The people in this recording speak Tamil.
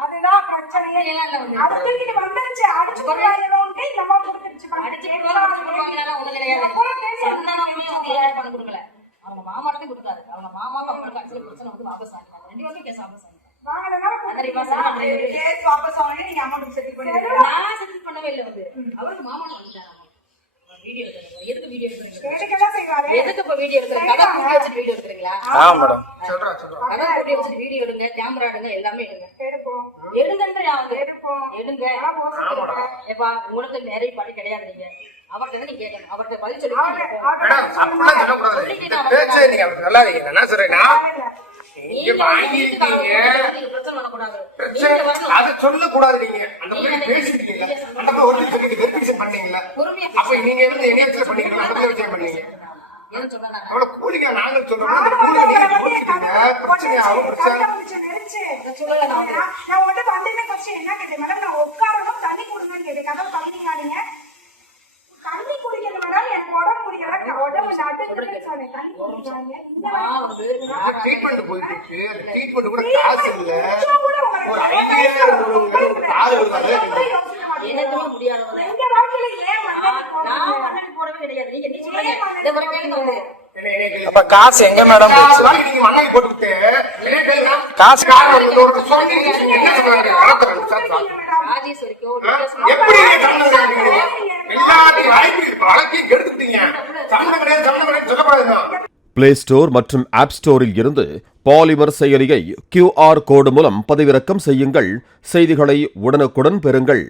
அதுதான் பிரச்சனையே. அது தூக்கிட்டு வந்துருச்சு, அடிச்சு போடுறாங்களோன்னு இந்த அம்மா கொடுத்துருச்சு. அவங்க மாமாட்டே கொடுத்தாரு. அவங்க மாமாவுக்கு அவங்களுக்கு ஆக்சுவலி பிரச்சனை வந்து வாபஸ் ஆகிட்டாங்க. 2 வருஷம் கேஸ் வாபஸ் ஆகிட்டாங்க. கேஸ் வாபஸ் ஆகணும், நீங்க அமௌண்ட் செட்டில் பண்ணிடுங்க. நான் செட்டில் பண்ணவே இல்லை. வந்து அவருக்கு மாமாட்ட வந்துட்டாங்க. வீடியோ எடுக்கிறீங்க, எதுக்கு வீடியோ எடுக்கிறீங்க? எடுக்கதான் செய்வாரு. எதுக்கு இப்ப வீடியோ எடுக்கிறீங்க? கடை கூட்டி வச்சுட்டு வீடியோ எடுக்கிறீங்களா? மேடம் கடை கூட்டி வச்சுட்டு வீடியோ எடுங்க, கேமரா எடுங்க, எல்லாமே எடுங்க. எடுங்கன்ற எடுங்க. ஏப்பா உங்களுக்கு நிறைய படி கிடையாது. நீங்க அவர்கிட்ட நீங்க கேட்கணும். அவர்கிட்ட பதில் சொல்லி சொல்லக்கூடாது. நீங்க அந்த பேசிட்டீங்க, பண்ணீங்களா? அப்ப நீங்க பண்ணீங்க கூலிங்க நாங்கள் சொல்றோம். தண்ணி குடுங்கன்னு கேட்டேன். கதவு தண்ணிக்காதீங்க, தண்ணி குடிக்கணும் மேடம். எனக்கு உடம்பு முடியல, உடம்பு நடுங்குதுன்னு சொன்னேன். தண்ணி குடிக்காதீங்க. ட்ரீட்மெண்ட் போயிட்டு ட்ரீட்மெண்ட் கூட காசு இல்ல. ஒரு ஐடியா எனக்குமே முடியாது. எங்க வாழ்க்கையில ஏன் நான் மண்ணடி போடவே கிடையாது. நீங்க என்ன சொல்றீங்க? அப்ப காசு எங்க மேடம்? நீங்க மண்ணை போட்டுக்கிட்டு காசு எப்படி வழக்கையும் எடுத்துக்கிட்டீங்க? சொல்லக்கூடாது. பிளே ஸ்டோர் மற்றும் ஆப் ஸ்டோரில் இருந்து பாலிமர் செயலியை QR கோடு மூலம் பதிவிறக்கம் செய்யுங்கள். செய்திகளை உடனுக்குடன் பெறுங்கள்.